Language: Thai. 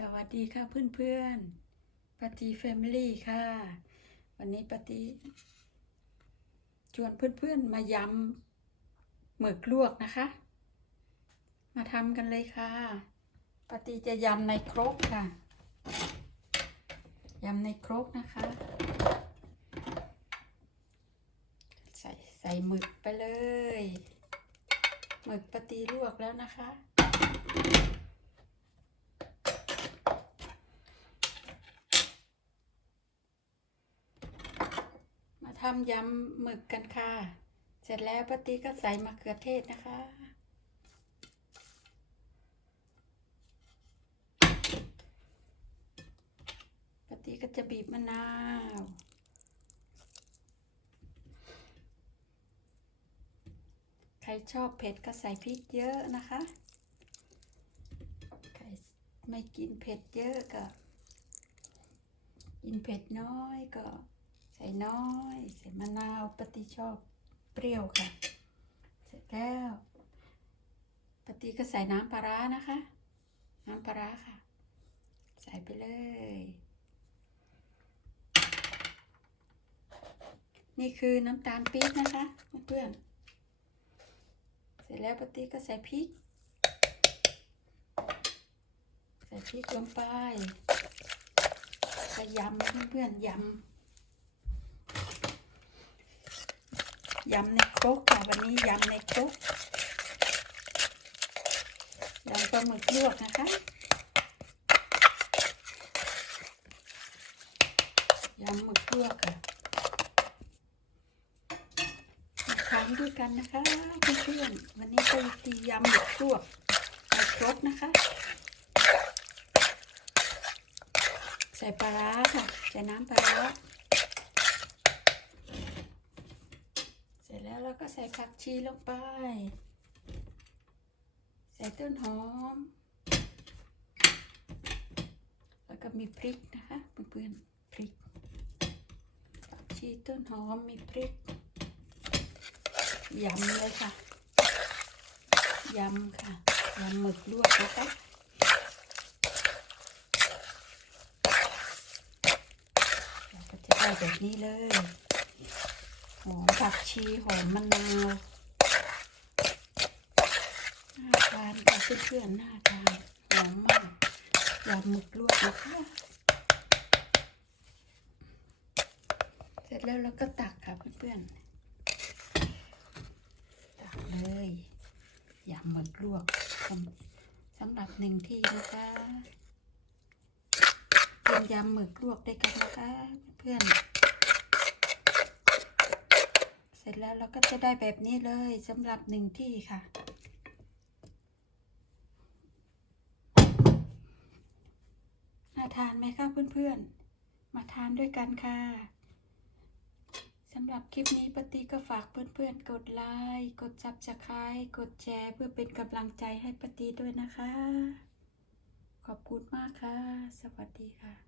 สวัสดีค่ะเพื่อนๆปฏิแฟมิลี่ค่ะ วันนี้ปฏิชวนเพื่อนๆมายำหมึกลวกนะคะ มาทำกันเลยค่ะปฏิจะยำในครกค่ะยำในครกนะคะ ใส่ใส่หมึกไปเลย หมึกปฏิลวกแล้วนะคะ มาทำยำหมึกกันค่ะ เสร็จแล้วป้าตีก็ใส่มะเขือเทศนะคะ ป้าตีก็จะบีบมะนาวใครชอบเผ็ดก็ใส่พริกเยอะนะคะ ใครไม่กินเผ็ดเยอะก็ กินเผ็ดน้อยก็ ใส่น้อย ใส่มะนาวปฏิชอบเปรี้ยวค่ะ เสร็จแล้วปฏิก็ใส่น้ำปลาร้านะคะ น้ำปลาร้าค่ะ ใส่ไปเลย นี่คือน้ำตาลปี๊บนะคะเพื่อนเสร็จแล้วปฏิก็ใส่พริก ใส่พริกลงไปก็ยำเพื่อนๆยำ ยำในครกค่ะวันนี้ยำในครกยำปลาหมึกลวกนะคะยำหมึกลวกค่ะทานด้วยกันนะคะเพื่อนๆวันนี้ก็ตียำหมึกลวกในครกนะคะ ใส่ปลาร้าค่ะใส่น้ำปลาร้า เสร็จแล้วเราก็ใส่ผักชีลงไป ใส่ต้นหอม แล้วก็มีพริกนะคะเพื่อนๆพริก ผักชีต้นหอมมีพริกยำเลยค่ะยำค่ะยำหมึกลวกนะคะเราก็จะได้แบบนี้เลย หอมผักชีหอมมะนาวน่าทานค่ะเพื่อนๆน่าทานหอมมากยำหมึกลวกนะคะเสร็จแล้วเราก็ตักค่ะเพื่อนๆตักเลยยำหมึกลวกสำหรับหนึ่งที่นะคะกินยำหมึกลวกได้กันนะคะเพื่อนๆ เสร็ จแล้วเราก็จะได้แบบนี้เลยสำหรับหนึ่งที่ค่ะ น่าทานไหมคะเพื่อนๆ มาทานด้วยกันค่ะสำหรับคลิปนี้ปฏิก็ฝากเพื่อนๆ กดไลค์กดซับสไครต์กดแชร์เพื่อเป็นกำลังใจให้ปฏิด้วยนะคะ ขอบคุณมากค่ะ สวัสดีค่ะ